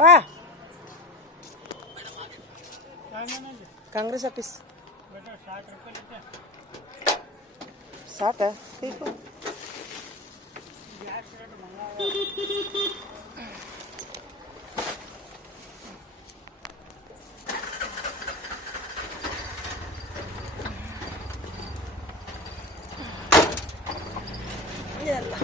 ಬಾ ಕಾಂಗ್ರೆಸ್ ಆಫೀಸ್ ಸಾಕ ಎಲ್ಲ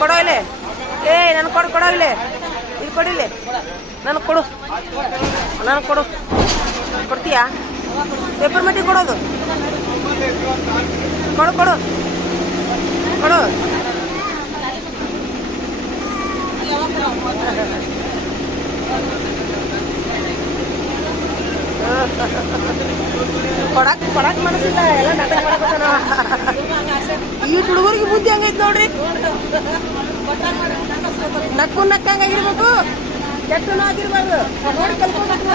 ಕೊಡೋ ಇಲ್ಲಿ ನನ್ ಕೊಡೋ ಇಲ್ಲಿ ಇಲ್ಲಿ ಕೊಡಿಲ್ಲಿ ನನಗೆ ಕೊಡು ಕೊಡ್ತೀಯಾ ಪೇಪರ್ ಮಟ್ಟಿ ಕೊಡೋದು ಕೊಡು ಕೊಡಕ್ ಮನಸ್ಸಿಲ್ಲ ಎಲ್ಲ ನಾಟಕ ಮಾಡ್ಬೇಕನ ಈ ಹುಡುಗರಿಗೆ ಬುದ್ಧಿ ಹಂಗೈತ್ ನೋಡ್ರಿ ನಕ್ಕಂಗಾಗಿರ್ಬೇಕು ಕೆಟ್ಟನೂ ಆಗಿರ್ಬಾರ್ದು ನೋಡಿ ಕಲ್ತ್ಕೊಬೇಕು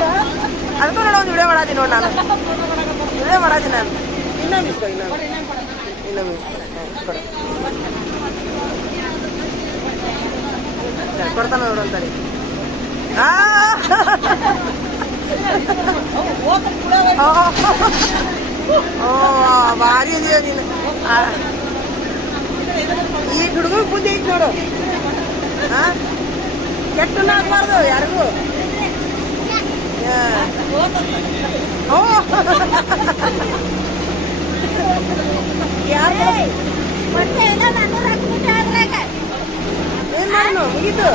ಅದಕ್ಕೂ ನೋಡೋ ಒಂದು ವಿಡಿಯೋ ಮಾಡಾದಿ ನೋಡಿ ನಾನು ಇನ್ನೊಮ್ಮೆ ಕೊಡ್ತಾನ ನೋಡು ಅಂತಾರೆ ಭಾರಿ ಇದೆಯಾ ನೀನು ಈ ಹುಡುಗ ಬುದ್ಧಿ ಐತಿ ನೋಡು ಕೆಟ್ಟನ ಆಗ್ಬಾರ್ದು ಯಾರಿಗೂ ಏನ್ ಮಾಡು ಮುಗೀತು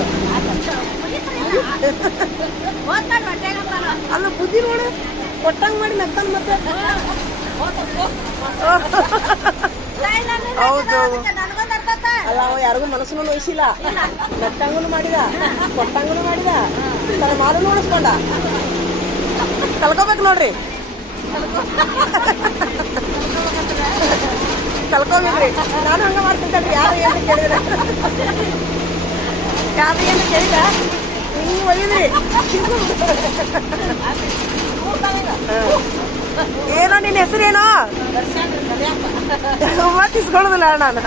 ಅಲ್ಲ ಬುದ್ಧಿ ನೋಡು ಕೊಟ್ಟಂಗ್ ಮಾಡಿ ನಗ್ತಾನ ಮತ್ತೆ. ಹೌದು ಅಲ್ಲ, ಅವ ಯಾರಿಗೂ ಮನಸ್ಸನ್ನು ನೋಯಿಸಿಲ್ಲ, ನಟ್ಟಂಗನು ಮಾಡಿದ, ಕೊಟ್ಟಂಗನು ಮಾಡಿದ, ತನ್ನ ಮಾಲು ನೋಡಿಸ್ಕೊಂಡ. ಕಲ್ಕೋಬೇಕು ನೋಡ್ರಿ, ಕಲ್ಕೋಬೇಕ್ರಿ. ನಾನು ಹಂಗ ಮಾಡ್ತೀನಿ. ಯಾರು ಏನು ಕೇಳಿದ್ರೆ, ಯಾರು ಏನು ಕೇಳಿದ ಹಿಂಗ್ ಒಯ್ದ್ರಿ. ಏನೋ ನಿನ್ನ ಹೆಸರೇನೋ ಮತ್ತಿಸ್ಕೊಳ್ಳೋದಿಲ್ಲ ನಾನು.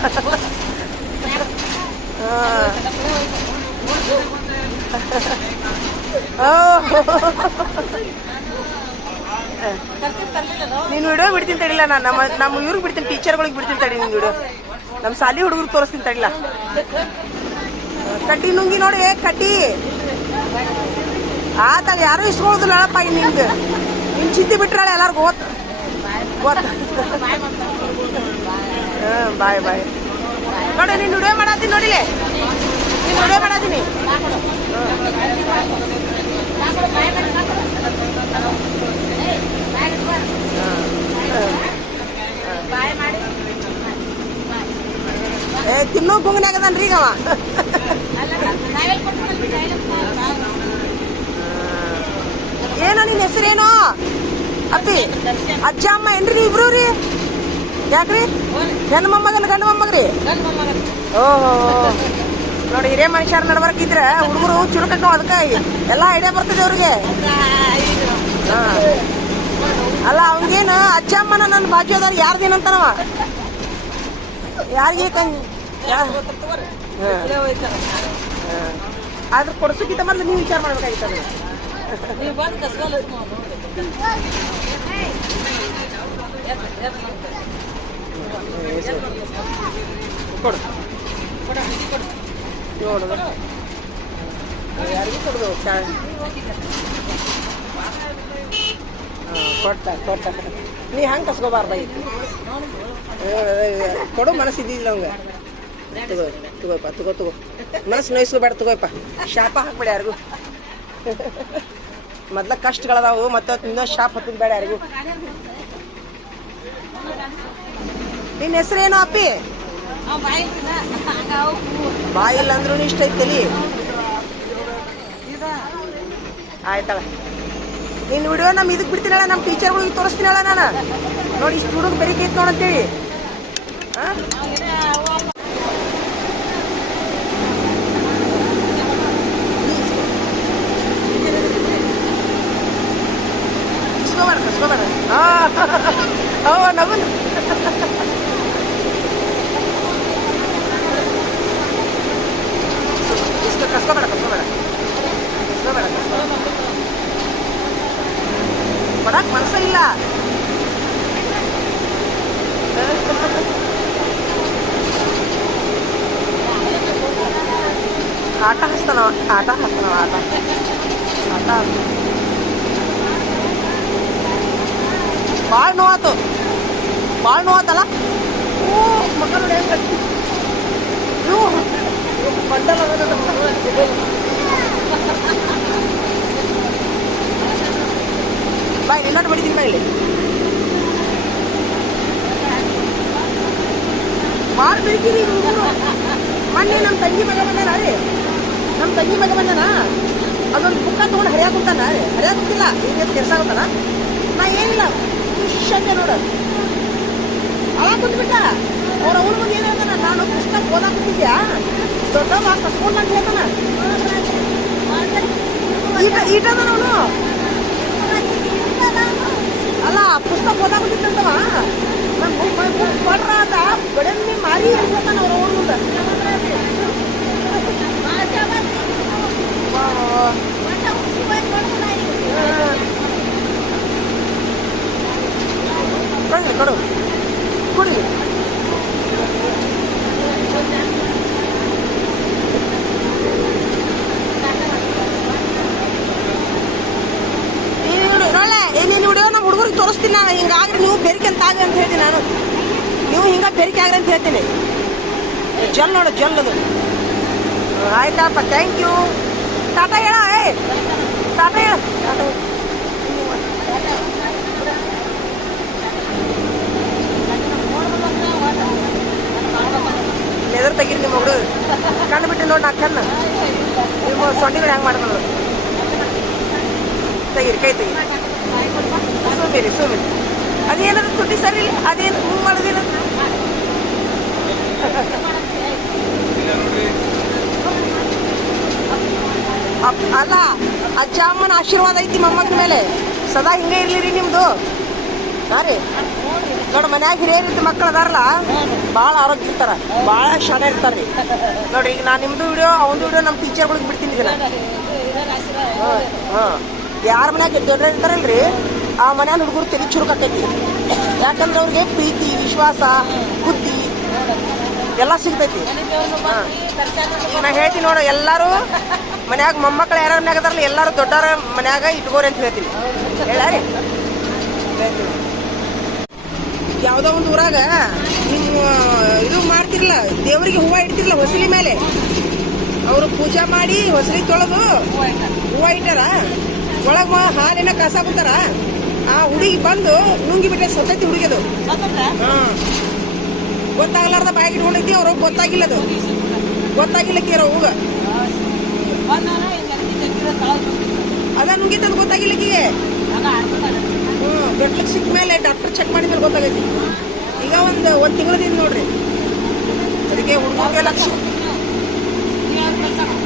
ನೀನು ವಿಡಿಯೋ ಬಿಡ್ತೀನಿ ತಡಿಲ್ಲ. ನಾನು ನಮ್ಮ ಇವ್ರಿಗೆ ಬಿಡ್ತೀನಿ, ಟೀಚರ್ಗಳಿಗೆ ಬಿಡ್ತೀನಿ ತಡಿ. ನಿನ್ ವಿಡಿಯೋ ನಮ್ಮ ಸಾಲಿ ಹುಡುಗರಿಗೆ ತೋರಿಸ್ತೀನಿ ತಡಿಲ್ಲ. ಕಟ್ಟಿ ನುಂಗಿ ನೋಡಿ, ಕಟ್ಟಿ ಆತಾಗ ಯಾರು ಇಸ್ಕೊಳ್ಳೋದಿಲ್ಲ ಹೇಳಪ್ಪ. ನಿಂಗೆ ನಿನ್ ಚಿಂತೆ ಬಿಟ್ರಾಳೆ ಎಲ್ಲಾರ್ಗು ಗೊತ್ತ. ಬಾಯ್ ಬಾಯ್. ನೋಡಿ ನೀನು ವಿಡಿಯೋ ಮಾಡತ್ತೀನಿ, ನೋಡಿಲೆ ನೀನು ವಿಡಿಯೋ ಮಾಡತ್ತೀನಿ. ತಿನ್ನೋ ಗುಂಗನಾಗದನ್ರಿ ಈಗ ಅವ. ಏನೋ ನಿನ್ ಹೆಸರೇನೋ ಅಪ್ಪಿ? ಅಜ್ಜ ಅಮ್ಮ ಏನ್ರಿ ನೀವು ಇಬ್ರು ರೀ? ಯಾಕ್ರಿ? ಹೆಣ್ಣು ಮೊಮ್ಮಗನ ಗಂಡು ಮೊಮ್ಮಗ್ರಿ? ಓಹೋ ನೋಡಿ, ಹಿರಿಯ ಮನುಷ್ಯರ ನಡ್ಬರ್ಕಿದ್ರೆ ಹುಡುಗರು ಚುರುಕಕ್ಕ ಅದಕ್ಕೆ ಎಲ್ಲ ಐಡಿಯಾ ಬರ್ತದೆ ಅವ್ರಿಗೆ. ಅಲ್ಲ ಅವನಿಗೇನು ಅಜ್ಜ ಅಮ್ಮನ ನನ್ನ ಬಾಜು ಅದಾರ ಯಾರ್ದೇನಂತಾನವ? ಯಾರಿಗೆ ಆದ್ರೆ ಕೊಡ್ಸಕ್ಕಿಂತ ಮೊದಲು ನೀವು ವಿಚಾರ ಮಾಡ್ಬೇಕಾಗಿತ್ತು. ಕೊಡು ನೋಡುದು ಯಾರಿಗೂ ಕೊಡುದು. ಕೊಟ್ಟ ನೀ ಹಂಗೆ ಕಸ್ಕೋಬಾರ್ದಾಗಿತ್ತು. ಕೊಡು ಮನಸ್ಸಿದ್ದಿಲ್ಲ ಅವಂಗ. ತಗೋ ಮನಸ್ಸು ನೋಯಿಸ್ಕೋಬೇಡ, ತಗೋಯಪ್ಪ. ಶಾಪ ಹಾಕ್ಬೇಡ ಯಾರಿಗೂ. ಮೊದ್ಲ ಕಷ್ಟಗಳದಾವು, ಮತ್ತೆ ಇನ್ನೊಂದು ಶಾಪ್ ಹತ್ತದ ಬೇಡ ಯಾರಿಗೂ. ನಿನ್ನ ಹೆಸರೇನೋ ಅಪ್ಪಿ? ಬಾಯಿಲ್ಲ ಅಂದ್ರೂ ಇಷ್ಟ ಐತಲಿ. ಆಯ್ತಳ, ನಿನ್ನ ವಿಡಿಯೋ ನಮ್ ಇದಕ್ ಬಿಡ್ತೀನಲ್ಲ, ನಮ್ಮ ಟೀಚರ್ಗಳಿಗೆ ತೋರಿಸ್ತೀನಲ್ಲ ನಾನು. ನೋಡಿ ಇಷ್ಟು ಹುಡುಗ ಬೆರಿಕೆ ಐತ್ ನೋಡಂತೇಳಿ. ನಗು ಕಸ್ಕೋಬೇಡ ಕೊಡಕ್ ಮನಸ್ಸ ಇಲ್ಲ. ಆಟ ಹಚ್ತಾನವ. ಭಾಳ ನೋವಾತಲ್ಲ. ಓ ಮಕ್ಕ ನೋಡಿ ಹೆಂಗ ಬಂಡಲ ಬಾಯ್ ನಿನ್ನೋಟ್ ಬಡಿತೀನಿ ಬಾಯಿಲಿ. ಭಾಳ ಬೆಳಿತೀನಿ ಮೊನ್ನೆ ನಮ್ಮ ತಂಗಿ ಮಗ ಬಂದಾನ ರೀ. ಅದೊಂದು ಬುಕ್ಕ ತೊಗೊಂಡು ಹರಿಯಾಕುಂತಾನ ರೀ. ಹರಿಯಾಕುಂತಿಲ್ಲ, ಈಗ ಕೆರ್ಸಾಗುತ್ತಾನ. ನಾ ಏನಿಲ್ಲ ಖುಷಂತೆ ನೋಡು ಅಳ ಕುಂತ್ಬಿಟ್ಟ. ಅವ್ರ ಅವ್ರ ಮುಂದೆ ಏನು ಹೇಳ್ತಾನ, ನಾನು ಪುಸ್ತಕ ಓದಾಕುತ್ತಿದ್ಯಾ ದೊಡ್ಡವ ಕಸ್ಕೊಂಡ್ ಅಂತ ಹೇಳ್ತಾನ. ಈಟದ ಅವನು ಅಲ್ಲ, ಪುಸ್ತಕ ಓದಾಕುತ್ತಿತ್ತಂತವ. ಕೊಡ್ರ ಅಂತ ಬಡನ್ನಿ ಮಾರಿ ಹೇಳ್ತಾನ ಅವ್ರ ಅವ್ರ ಮುಂದೆ. ಕೊಡು ಕುಡಿ. ನೀನು ವಿಡಿಯೋ ನಮ್ಮ ಹುಡುಗರಿಗೆ ತೋರಿಸ್ತೀನಿ ನಾನು. ಹಿಂಗಾಗ್ರಿ ನೀವು ಬೆರಿಕೆ ಅಂತ ಆಗ್ರಿ ಅಂತ ಹೇಳ್ತೀನಿ ನಾನು. ನೀವು ಹಿಂಗ ಬೆರಿಕೆ ಆಗ್ರಿ ಅಂತ ಹೇಳ್ತೀನಿ. ಜಲ್ ನೋಡು, ಜಲ್ಲದು. ಆಯ್ತಪ್ಪ, ಥ್ಯಾಂಕ್ ಯು. ಟಾಟಾ ಹೇಳ, ಟಾಟಾ ಹೇಳ. ಹುಡುಗ ಕಣ್ಣು ಬಿಟ್ಟು ನೋಡಿ ನಾಲ್ಕು ಕಣ್ಣು ನಿಮ್ಮ ಸೊಂಡಿಗಳು ಹೆಂಗೆ ಮಾಡ್ತಾರೆ ತೆಗೀರಿ ಕೈ ತೆಗಿ ಸುಮಿರಿ ಅದೇನಾದ್ರು ತುಟ್ಟಿ ಸರಿ ಇಲ್ಲ ಅದೇನು ಹೂ ಮಾಡೋದೇನು ಅಲ್ಲ ಅಜ್ಜ ಅಮ್ಮನ ಆಶೀರ್ವಾದ ಐತಿ ಮೊಮ್ಮಕ್ಕಳ ಮೇಲೆ ಸದಾ ಹಿಂಗೆ ಇರ್ಲಿರಿ ನಿಮ್ದು ಹಾ ರೀ ನೋಡಿ ಮನ್ಯಾಗ ಹಿರಿಯರಿದ್ದ ಮಕ್ಕಳು ಅದಾರಲ್ಲ ಭಾಳ ಆರೋಗ್ಯ ಇರ್ತಾರ ಭಾಳ ಶಾಣೆ ಇರ್ತಾರ್ರಿ ನೋಡ್ರಿ ಈಗ ನಾನು ನಿಮ್ದು ವಿಡಿಯೋ ಅವನದು ವಿಡಿಯೋ ನಮ್ಮ ಟೀಚರ್ಗಳಿಗೆ ಬಿಡ್ತೀನಿ ಇದನ್ನ ಹಾಂ ಯಾರ ಮನ್ಯಾಗ ದೊಡ್ಡ ಇರ್ತಾರಲ್ರಿ ಆ ಮನ್ಯಾಗ ಹುಡುಗರು ತೆಲಿ ಚುರುಕಾಕೈತಿ ಯಾಕಂದ್ರೆ ಅವ್ರಿಗೆ ಪ್ರೀತಿ ವಿಶ್ವಾಸ ಬುದ್ಧಿ ಎಲ್ಲ ಸಿಗ್ತೈತಿ ಈಗ ನಾ ಹೇಳ್ತೀನಿ ನೋಡು ಎಲ್ಲರೂ ಮನ್ಯಾಗ ಮೊಮ್ಮಕ್ಕಳು ಯಾರ ಮನ್ಯಾಗ ಅದಾರಲ್ಲ ಎಲ್ಲರೂ ದೊಡ್ಡವ್ರ ಮನ್ಯಾಗ ಇಟ್ಕೋರಿ ಅಂತ ಹೇಳ್ತೀನಿ ಹೇಳಾರಿ ಯಾವುದೋ ಒಂದು ಊರಾಗ ನೀವು ಇದು ಮಾಡ್ತಿರ್ಲ ದೇವರಿಗೆ ಹೂವು ಇಡ್ತಿರ್ಲ ಹೊಸಲಿ ಮೇಲೆ ಅವರು ಪೂಜೆ ಮಾಡಿ ಹೊಸಲಿ ತೊಳೆದು ಹೂವು ಇಟ್ಟಾರ ಒಳಗ ಹಾಲಿನ ಕಸ ಬಿಡ್ತಾರ ಆ ಹುಡುಗಿ ಬಂದು ನುಂಗಿ ಬಿಟ್ಟೆ ಸತ್ತೈತಿ ಹುಡುಗಿದು ಗೊತ್ತಾಗ್ಲಾರ್ದ ಬಾಯಿಗೆ ಇಟ್ಕೊಂಡೈತಿ ಅವ್ರು ಗೊತ್ತಾಗಿಲ್ಲದು ಗೊತ್ತಾಗಿಲ್ಲಕ್ಕಿರ ಹೂಗ ಅದ ನುಂಗಿತದ ಗೊತ್ತಾಗಿಲ್ಲಕ್ಕಿಗೆ ಗಟ್ಲಿಗೆ ಸಿಕ್ಕ ಮೇಲೆ ಡಾಕ್ಟರ್ ಚೆಕ್ ಮಾಡಿದ್ರೆ ಗೊತ್ತಾಗೈತಿ ಈಗ ಒಂದು ತಿಂಗಳದಿಂದ ನೋಡ್ರಿ ಅದಕ್ಕೆ ಹುಡುಗರಿಗೆ ಲಕ್ಷ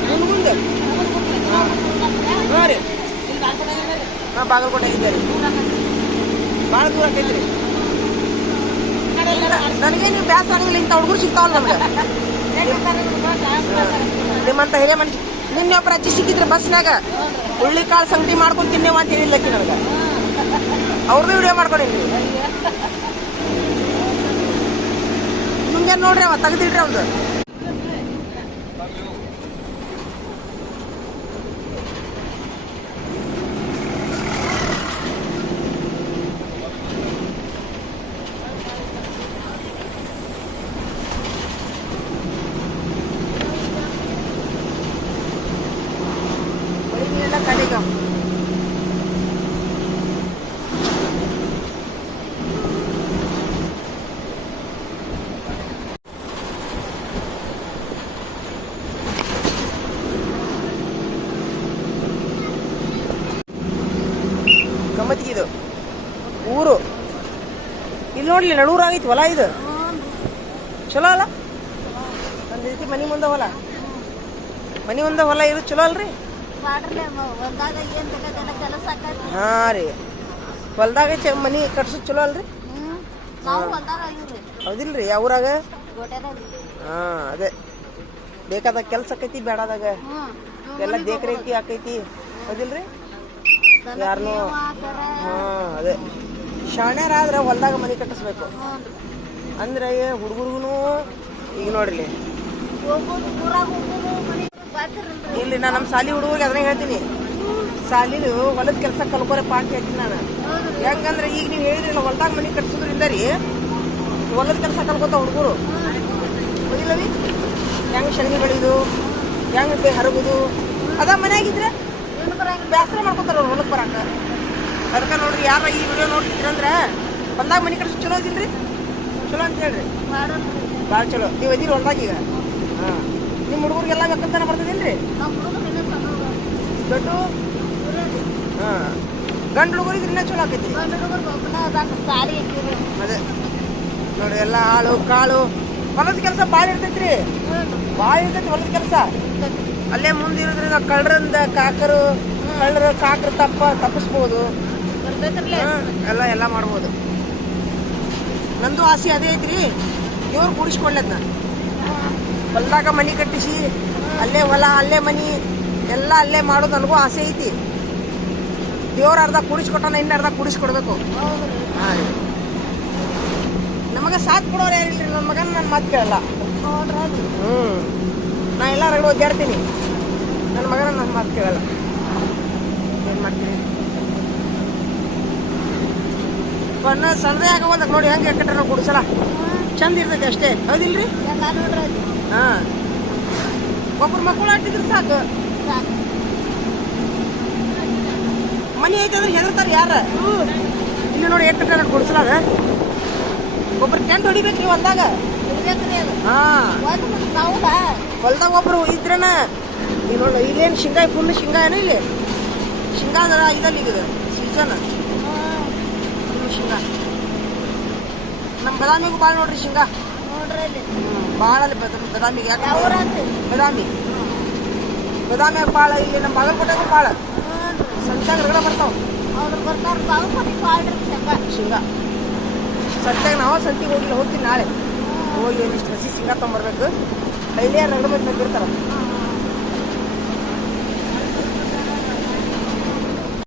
ಹುಡುಗುಂದು ಹಾಂ ರೀ ಹಾಂ ಬಾಗಲಕೋಟೆ ಇದ್ದಾರೆ ಭಾಳ ದೂರ ಆಕೈತ್ರಿ ನನಗೆ ನೀವು ಬ್ಯಾಸ ಆಗಿಲ್ಲ ಇಂಥ ಹುಡುಗರು ಸಿಗ್ತಾವಲ್ಲ ನಮ್ಗೆ ನಿಮ್ಮಂತ ಹಿರಿಯ ಮನುಷ್ಯ ನಿನ್ನೆ ಒಬ್ಬರ ಅಜ್ಜಿ ಸಿಕ್ಕಿದ್ರೆ ಬಸ್ನಾಗ ಹುಳ್ಳಿ ಕಾಳು ಸಂಗಟಿ ಮಾಡ್ಕೊಂಡು ತಿನ್ನೇವ ಅಂತ ಹೇಳಿಲ್ಲಕ್ಕಿ ನನಗೆ ಅವ್ರದ್ದು ವಿಡಿಯೋ ಮಾಡ್ಕೊಂಡಿನಿ ನಿಮ್ಗೆ ನೋಡ್ರಿ ಅವ ತೆಗ್ದಿಡ್ರಿ ಅವ್ರದ್ದು ಕಡೆಗ ಗಮ್ಮತ್ತಿಗಿದು ಊರು ಇಲ್ಲಿ ನೋಡ್ಲಿ ನಡೂರು ಆಗೈತಿ ಹೊಲ ಇದು ಚಲೋ ಅಲ್ಲ ಒಂದು ರೀತಿ ಮನೆ ಮುಂದೆ ಹೊಲ ಇರೋದು ಚಲೋ ಅಲ್ರಿ ಹಾ ರೀ ಹೊಲ್ದಾಗ ಮನಿ ಕಟ್ಸೋದು ಚಲೋ ಅಲ್ರಿ ಹೌದಿಲ್ರಿ ಯಾವ ಊರಾಗ ಹಾ ಅದೇ ಬೇಕಾದಾಗ ಕೆಲ್ಸ ಆಕೈತಿ ಬೇಡಾದಾಗ ಎಲ್ಲ ದೇಖರೇಖಿ ಆಕೈತಿ ಹೌದಿಲ್ರಿ ಯಾರನು ಹಾ ಅದೇ ಶಾಣ್ಯರಾದ್ರೆ ಹೊಲ್ದಾಗ ಮನಿ ಕಟ್ಟಿಸ್ಬೇಕು ಅಂದ್ರೆ ಹುಡುಗರ್ಗುನು ಈಗ ನೋಡ್ರಿ ಇಲ್ಲಿ ನಾನು ನಮ್ಮ ಸಾಲಿ ಹುಡುಗರಿಗೆ ಅದನ್ನ ಹೇಳ್ತೀನಿ ಸಾಲಿದು ಹೊಲದ ಕೆಲಸ ಕಲ್ಕೋರೆ ಪಾಠ ಹೇಳ್ತೀನಿ ನಾನು ಹೆಂಗಂದ್ರೆ ಈಗ ನೀವು ಹೇಳಿದ್ರಲ್ಲ ಹೊಲ್ದಾಗ ಮನೆ ಕಟ್ಸೋದ್ರಿಂದ ರೀ ಹೊಲದ ಕೆಲಸ ಕಲ್ಕೋತ ಹುಡುಗರು ಗೊತ್ತಿಲ್ಲವಿ ಹೆಂಗೆ ಶನಗಿ ಬೆಳೆಯೋದು ಹೆಂಗೆ ಹರಗುದು ಅದ ಮನೆಯಾಗಿದ್ರೆ ಬೇಸರ ಮಾಡ್ಕೊತಾರ ಅವ್ರು ಹೊಲಕ್ಕೆ ಬರಾಕ ಅದಕ್ಕೆ ನೋಡ್ರಿ ಯಾರ ಈ ವಿಡಿಯೋ ನೋಡ್ತಿದ್ರಂದ್ರೆ ಹೊಲ್ದಾಗ ಮನೆ ಕಟ್ಸೋದು ಚಲೋ ಅದಿಲ್ರಿ ಚಲೋ ಅಂತ ಹೇಳ್ರಿ ಭಾಳ ಚಲೋ ನೀವು ಅದಿರಿ ಹೊಲ್ದಾಗ ಈಗ ಹಾಂ ನಿಮ್ಮ ಹುಡುಗರಿಗೆಲ್ಲ ಮೆಕ್ಕಂತನ ಬರ್ತದೇನ್ರಿ ದೊಡ್ಡ ಹಾಂ ಗಂಡು ಹುಡುಗರಿಗೆ ಇನ್ನೂ ಚಲೋ ಆಕೈತಿ ಅದೇ ನೋಡಿ ಎಲ್ಲ ಆಳು ಕಾಳು ಹೊಲದ ಕೆಲಸ ಭಾಳ ಇರ್ತೈತ್ರಿ ಭಾಳ ಇರ್ತೈತಿ ಹೊಲದ ಕೆಲಸ ಅಲ್ಲೇ ಮುಂದೆ ಇರೋದ್ರಿಂದ ಕಳ್ಳರಿಂದ ಕಾಕರು ತಪ್ಪಿಸ್ಬೋದು ಎಲ್ಲ ಮಾಡ್ಬೋದು ನಂದು ಆಸೆ ಅದೇ ಐತ್ರಿ ಇವ್ರು ಕೂಡಿಸ್ಕೊಳ್ಳದ್ನ ಹೊಲ್ದಾಗ ಮನಿ ಕಟ್ಟಿಸಿ ಅಲ್ಲೇ ಹೊಲ ಅಲ್ಲೇ ಮನಿ ಎಲ್ಲ ಅಲ್ಲೇ ಮಾಡೋದು ನನಗೂ ಆಸೆ ಐತಿ ದೇವ್ರ ಅರ್ಧ ಕೂಡಿಸ್ಕೊಟ್ಟಾನ ಇನ್ನು ಅರ್ಧ ಕೂಡಿಸ್ಕೊಡ್ಬೇಕು ಹಾಂ ರೀ ನಮಗೆ ಸಾಥ್ ಕೊಡೋರು ಯಾರಿಲ್ರಿ ನನ್ನ ಮಗನ ನನ್ನ ಮಾತು ಕೇಳಲ್ಲ ನಾ ಎಲ್ಲ ರಗಡ ಓದ್ಯಾಡ್ತೀನಿ ನನ್ನ ಮಗನ ನನ್ನ ಮಾತು ಕೇಳಲ್ಲ ಏನು ಮಾಡ್ತೀನಿ ಸಣ್ಣದೇ ಆಗೋದಾಗ ನೋಡಿ ಹೆಂಗೆ ಕಟ್ಟ ನಾವು ಗುಡಿಸಲ ಚಂದ ಇರ್ತೈತಿ ಅಷ್ಟೇ ಹೌದಿಲ್ರಿ ಹಾಂ ಒಬ್ಬರು ಮಕ್ಕಳು ಆಡ್ತಿದ್ರು ಸಾಕು ಮನೆ ಐತಂದ್ರೆ ಹೆದರ್ತಾರೆ ಯಾರ ಇಲ್ಲಿ ನೋಡಿ ಎಷ್ಟು ಕಟ್ಟ ಗುಡಿಸಲಾಗ ಒಬ್ರು ಟೆಂಟ್ ಹೊಡಿಬೇಕ್ರಿ ಹೊಲ್ದಾಗ ಹಾ ಹೊಲ್ದಾಗ ಒಬ್ರು ಇದ್ರನ ಈಗ ನೋಡ ಇಲ್ಲೇನು ಶೇಂಗಾ ಫುಲ್ ಶೇಂಗಾ ಏನು ಇಲ್ಲಿ ಶೇಂಗಾ ಇದಲ್ಲಿ ಈಗ ಸೀಸನ್ ಫುಲ್ ಶೇಂಗಾ ನಮ್ಮ ಬದಾಮಿಗೂ ಭಾಳ ನೋಡ್ರಿ ಶೇಂಗಾ ಭಾಳ ಅಲ್ಲಿ ಬದಾಮಿಗೆ ಯಾಕೆ ಬದಾಮಿಯಾಗ ಭಾಳ ಇಲ್ಲಿ ನಮ್ಮ ಬಾಗಲಕೋಟೆಗೂ ಭಾಳ ಸಂತ್ಯಾಗ ರಗಡ ಬರ್ತಾವ ಶೇಂಗಾ ಸಂತ್ಯಾಗ ನಾವು ಸಂತಿಗೆ ಹೋಗಿಲ್ಲ ಹೋಗ್ತೀನಿ ನಾಳೆ ಹೋಗಿ ಒಂದಿಷ್ಟು ಹಸಿ ಶೇಂಗಾ ತೊಗೊಂಬರ್ಬೇಕು ಹಳ್ಳಿಯ ರಗಡ ಬಂದು ಇರ್ತಾರ